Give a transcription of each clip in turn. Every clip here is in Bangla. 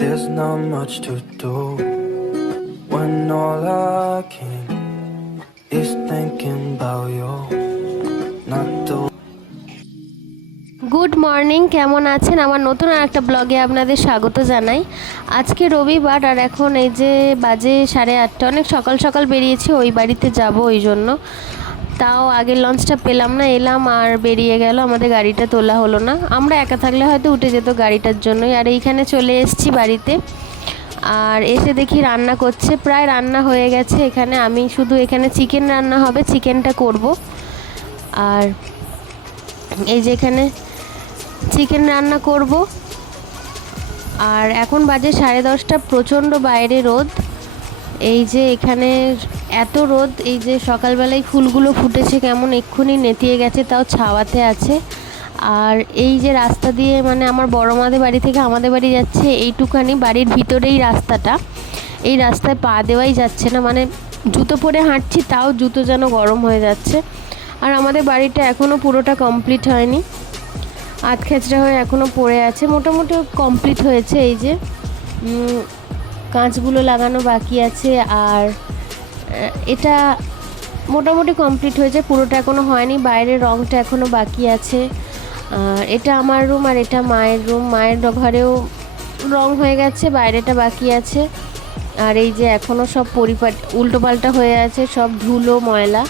There's not much to do when all I can is thinking about you. Not the good morning, কেমন আছেন? আমার নতুন আর একটা ব্লগে আপনাদের স্বাগত জানাই। আজকে রবিবার আর এখন এই যে বাজে 8:30, অনেক সকাল সকাল বেরিয়েছি, ওই বাড়িতে যাব, ওই জন্য। তাও আগের লঞ্চটা পেলাম না, এলাম আর বেরিয়ে গেল, আমাদের গাড়িটা তোলা হলো না। আমরা একা থাকলে হয়তো উঠে যেত গাড়িটার জন্যই। আর এইখানে চলে এসেছি বাড়িতে, আর এসে দেখি রান্না করছে, প্রায় রান্না হয়ে গেছে। এখানে আমি শুধু এখানে চিকেন রান্না হবে, চিকেনটা করব। আর এই যে এখানে চিকেন রান্না করব। আর এখন বাজে 10:30, প্রচণ্ড বাইরে রোদ। এই যে এখানে এত রোদ, এই যে সকালবেলায় ফুলগুলো ফুটেছে কেমন, এক্ষুনি নেতিয়ে গেছে, তাও ছাওয়াতে আছে। আর এই যে রাস্তা দিয়ে, মানে আমার বড় মাদের বাড়ি থেকে আমাদের বাড়ি যাচ্ছে এইটুখানি, বাড়ির ভিতরেই রাস্তাটা, এই রাস্তায় পা দেওয়াই যাচ্ছে না, মানে জুতো পরে হাঁটছি তাও জুতো যেন গরম হয়ে যাচ্ছে। আর আমাদের বাড়িটা এখনও পুরোটা কমপ্লিট হয়নি, আধখেচড়া হয়ে এখনও পড়ে আছে। মোটামুটি কমপ্লিট হয়েছে, এই যে কাঁচগুলো লাগানো বাকি আছে। আর এটা মোটামুটি কমপ্লিট হয়েছে, পুরোটা এখনও হয়নি, বাইরের রঙটা এখনও বাকি আছে। আর এটা আমার রুম, আর এটা মায়ের রুম, মায়ের ঘরেও রং হয়ে গেছে, বাইরেটা বাকি আছে। আর এই যে এখনও সব উল্টোপাল্টা হয়ে আছে, সব ধুলো ময়লা।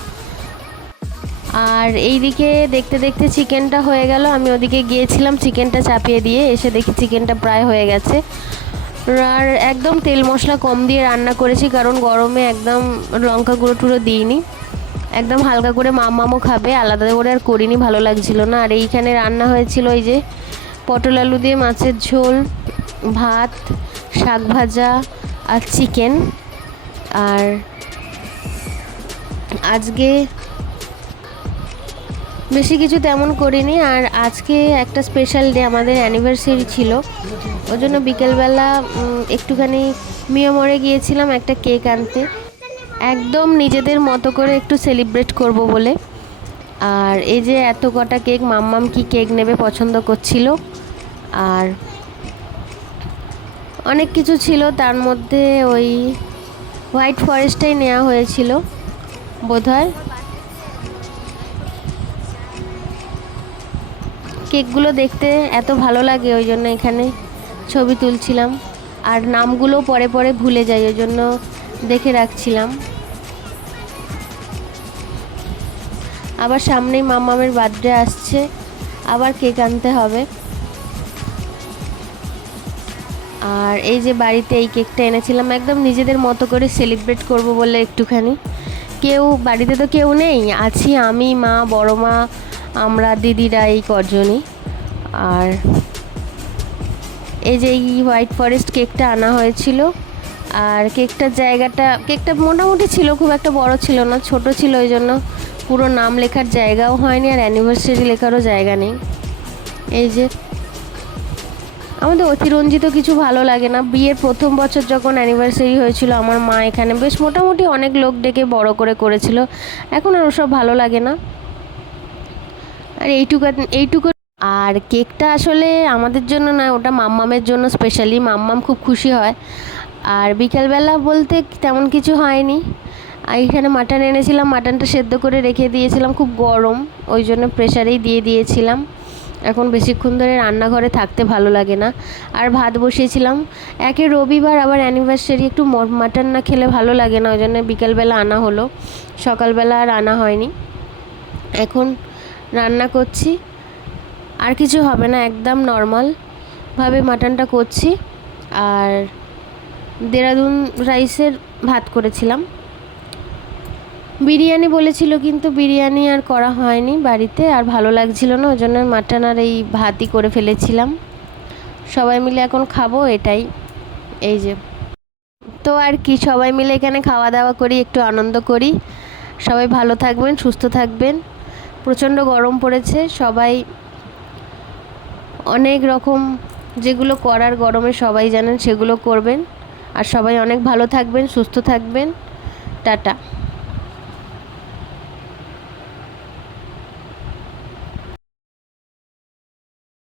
আর এইদিকে দেখতে দেখতে চিকেনটা হয়ে গেল, আমি ওদিকে গিয়েছিলাম চিকেনটা চাপিয়ে দিয়ে, এসে দেখি চিকেনটা প্রায় হয়ে গেছে। আর একদম তেল মশলা কম দিয়ে রান্না করেছি, কারণ গরমে একদম লঙ্কা গুঁড়ো টুড়ো দিইনি, একদম হালকা করে মামও খাবে, আলাদা করে আর করিনি, ভালো লাগছিল না। আর এইখানে রান্না হয়েছিল এই যে পটল আলু দিয়ে মাছের ঝোল, ভাত, শাক ভাজা আর চিকেন। আর আজকে বেশি কিছু তেমন করিনি। আর আজকে একটা স্পেশাল ডে, আমাদের অ্যানিভার্সারি ছিল, ওই জন্য বিকেলবেলা একটুখানি মিয়ামরে গিয়েছিলাম একটা কেক আনতে, একদম নিজেদের মতো করে একটু সেলিব্রেট করব বলে। আর এই যে এত কটা কেক, মাম্মাম কি কেক নেবে পছন্দ করছিল। আর অনেক কিছু ছিল, তার মধ্যে ওই হোয়াইট ফরেস্টটাই নেওয়া হয়েছিল বোধহয়। কেকগুলো দেখতে এত ভালো লাগে, ওই জন্য এখানে ছবি তুলছিলাম। আর নামগুলো পরে পরে ভুলে যাই, ওই জন্য দেখে রাখছিলাম। আবার সামনেই মাম্মামের বার্থডে আসছে, আবার কেক আনতে হবে। আর এই যে বাড়িতে এই কেকটা এনেছিলাম, একদম নিজেদের মতো করে সেলিব্রেট করব বলে একটুখানি। বাড়িতে তো কেউ নেই, আছি আমি, মা, বড় মা, আমরা দিদিরা, এই কজনই। আর এই যে এই হোয়াইট ফরেস্ট কেকটা আনা হয়েছিল। আর কেকটা মোটামুটি ছিল, খুব একটা বড় ছিল না, ছোট ছিল, ওই জন্য পুরো নাম লেখার জায়গাও হয়নি, আর অ্যানিভার্সারি লেখারও জায়গা নেই। এই যে আমাদের অতিরঞ্জিত কিছু ভালো লাগে না। বিয়ের প্রথম বছর যখন অ্যানিভার্সারি হয়েছিল, আমার মা এখানে বেশ মোটামুটি অনেক লোক ডেকে বড় করে করেছিল, এখন আর ওসব ভালো লাগে না। আর এইটুকু। আর কেকটা আসলে আমাদের জন্য নয়, ওটা মাম্মামের জন্য স্পেশালি, মাম্মাম খুব খুশি হয়। আর বিকেলবেলা বলতে তেমন কিছু হয়নি। আর এখানে মাটন এনেছিলাম, মাটনটা সেদ্ধ করে রেখে দিয়েছিলাম, খুব গরম, ওই জন্য প্রেশারেই দিয়ে দিয়েছিলাম। এখন বেশিক্ষণ ধরে রান্নাঘরে থাকতে ভালো লাগে না। আর ভাত বসিয়েছিলাম, একে রবিবার আবার অ্যানিভার্সারি, একটু মাটন না খেলে ভালো লাগে না, ওই জন্য বিকেলবেলা আনা হলো, সকালবেলা আর আনা হয়নি। এখন রান্না করছি, আর কিছু হবে না, একদম নর্মালভাবে মাটনটা করছি। আর দেরাদুন রাইসের ভাত করেছিলাম, বিরিয়ানি বলেছিল, কিন্তু বিরিয়ানি আর করা হয়নি বাড়িতে, আর ভালো লাগছিল না, ওই জন্য মাটন আর এই ভাতই করে ফেলেছিলাম। সবাই মিলে এখন খাবো, এটাই। এই যে তো আর কি, সবাই মিলে এখানে খাওয়া দাওয়া করি, একটু আনন্দ করি। সবাই ভালো থাকবেন, সুস্থ থাকবেন, প্রচণ্ড গরম পড়েছে, সবাই অনেক রকম যেগুলো করার গরমে সবাই জানেন সেগুলো করবেন। আর সবাই অনেক ভালো থাকবেন, সুস্থ থাকবেন। টাটা।